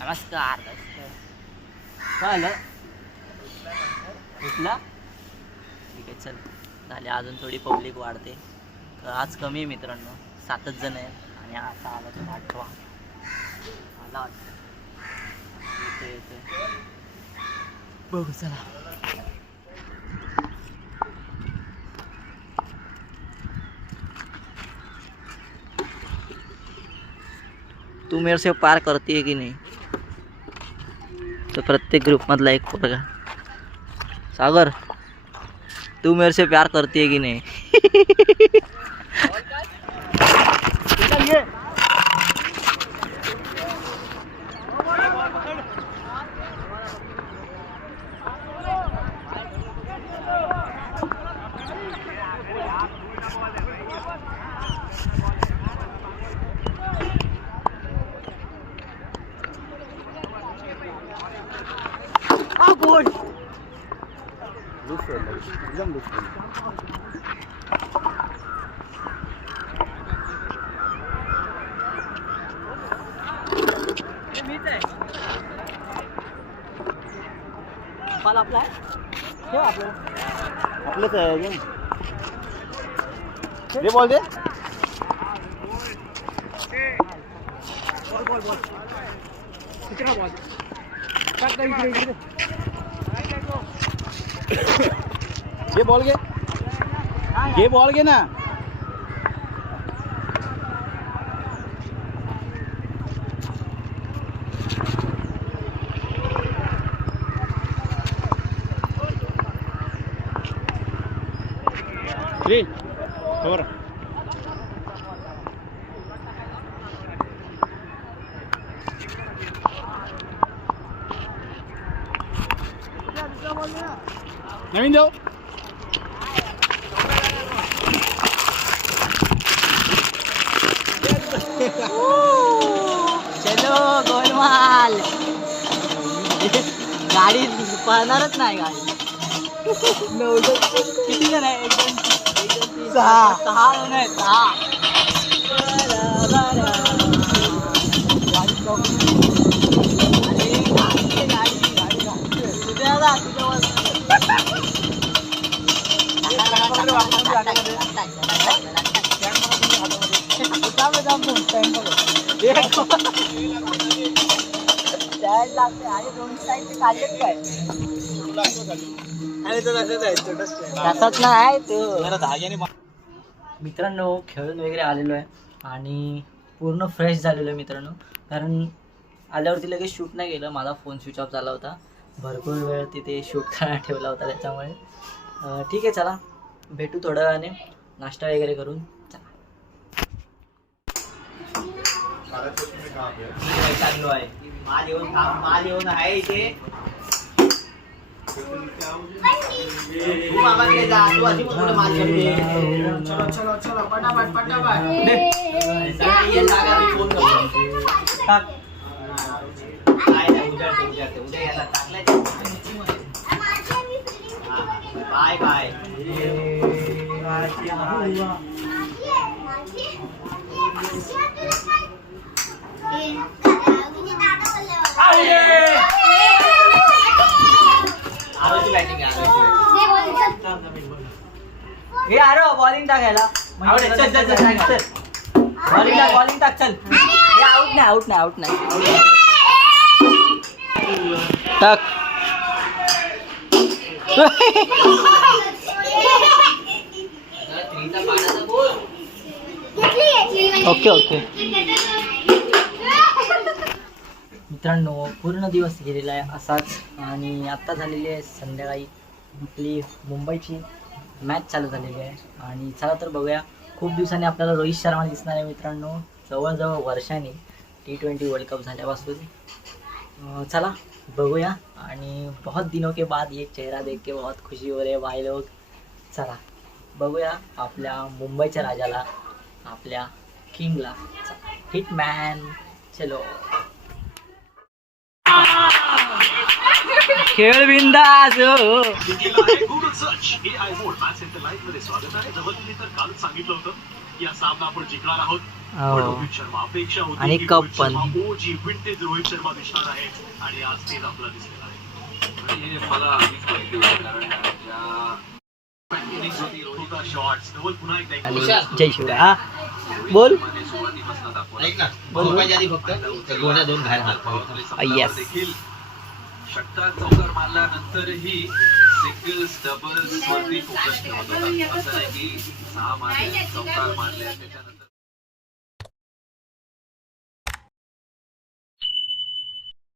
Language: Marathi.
नमस्कार. काय आलं उठला? ठीक आहे चल. झाले अजून थोडी पब्लिक वाढते. आज कमी आहे मित्रांनो, 7च जण आहेत आणि आता आला तो 8वा आला. येते बघू चला. तू मेरे से पार करती है कि नहीं? तो प्रत्येक ग्रुप मधला एक पोरगा. सागर तू मेरे से प्यार करती है कि नहीं? बोल एकदम आपला आपलंच आहे. दे बॉल दे. बॉल बॉल कितना बॉल टाक इकडे. घे बॉल घे बॉल घे ना. रे खबर नवीन जाऊ. चलो गोलमाल. गाडी पळणारच नाही. गाडी किती जण आहे? 6 जण आहेत. 6 मित्रांनो खेळून वगैरे आलेलो आहे आणि पूर्ण फ्रेश झालेलो आहे मित्रांनो. कारण आल्यावरती लगेच शूट नाही केलं. माझा फोन स्विच ऑफ झाला होता. भरपूर वेळ तिथे शूट करायला ठेवला होता त्याच्यामुळे. ठीक आहे चला भेटू थोड्या वेळाने नाश्ता वगैरे करून. चाललो आहे माल येऊन आहे इथे. चलो पटापट बाय बाय. हे आरो बॉलिंग टाकायला बॉलिंग टाक चल. आउट नाही टाक. ओके मित्रांनो पूर्ण दिवस गेलेला आहे असाच. आणि आत्ता झालेली आहे संध्याकाळी आपली मुंबईची मॅच चालू झालेली आहे. आणि चला तर बघूया. खूप दिवसांनी आपल्याला रोहित शर्मा दिसणार आहे मित्रांनो, जवळजवळ वर्षांनी. T20 वर्ल्ड कप झाल्यापासून। चला बघूया, आणि बहुत दिनों के बाद ये चेहरा देख के बहुत खुशी हो रही है भाई लोग। चला बघूया आपल्या मुंबईच्या राजाला, आपल्या किंगला, हिटमॅन। चलो खेळ बिंदास हो। गुगल सर्च AI मोड मॅच सेंटर लाईव्ह मध्ये स्वागत आहे। धवलने तर कालच सांगितलं होतं की या सामना आपण जिंकणार आहोत। रोहित शर्मा अपेक्षा होती आणि की कप रोहित पण। शर्मा ओजी विंटेज रोहित शर्मा दिसणार आहे, आणि आज तेच आपला दिसलेला आहे। आणि हे मला आधीच माहिती होतं, कारण ज्या शॉट्स धवल पुन्हा एकदा जय शिवराय। बोल सुरुवातीपासून दाखवलं ऐक ना, झोपायच्या आधी फक्त गोण्या दोन बाहेर हात Yes. देखील षटकार चौकार मारल्यानंतरही सिंगल्स डबल्स वरती फोकस ठेवत होता। असं नाही की 6 मारले, चौकार मारले, त्याच्यानंतर